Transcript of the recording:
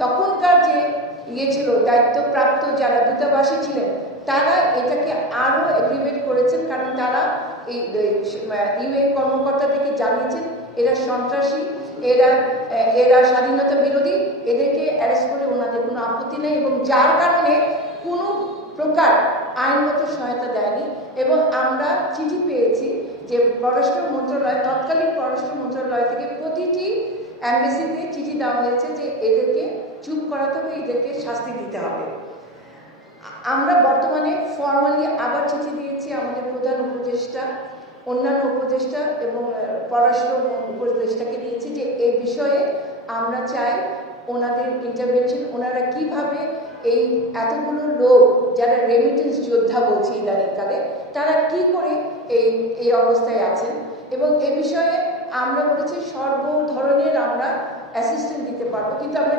তখনকার যে ছিল দায়িত্বপ্রাপ্ত যারা দূতাবাসী ছিলেন তারা এটাকে আরও এগ্রিভেট করেছেন, কারণ তারা এই ইউএন কর্মকর্তাদেরকে জানিয়েছেন এরা সন্ত্রাসী, এরা স্বাধীনতা বিরোধী, এদেরকে অ্যারেস্ট করে ওনাদের কোনো আপত্তি নেই, এবং যার কারণে কোনো প্রকার আইনগত সহায়তা দেয়নি। এবং আমরা চিঠি পেয়েছি যে পররাষ্ট্র মন্ত্রণালয়, তৎকালীন পররাষ্ট্র মন্ত্রণালয় থেকে প্রতিটি অ্যাম্বাসিতে চিঠি দেওয়া হয়েছে যে এদেরকে চুপ করাতে হবে, এদেরকে শাস্তি দিতে হবে। আমরা বর্তমানে ফর্মালি আবার চিঠি দিয়েছি আমাদের প্রধান উপদেষ্টা, অন্যান্য উপদেষ্টা এবং পররাষ্ট্র উপদেষ্টাকে দিয়েছি যে এই বিষয়ে আমরা চাই ওনাদের ইন্টারভেনশন। ওনারা কিভাবে এই এতগুলো লোক যারা রেমিটেন্স যোদ্ধা বলছি ইদানিংকালে, তারা কি করে এই অবস্থায় আছেন, এবং এ বিষয়ে আমরা বলেছি সর্ব ধরনের আমরা অ্যাসিস্ট্যান্স দিতে পারবো, কিন্তু আমরা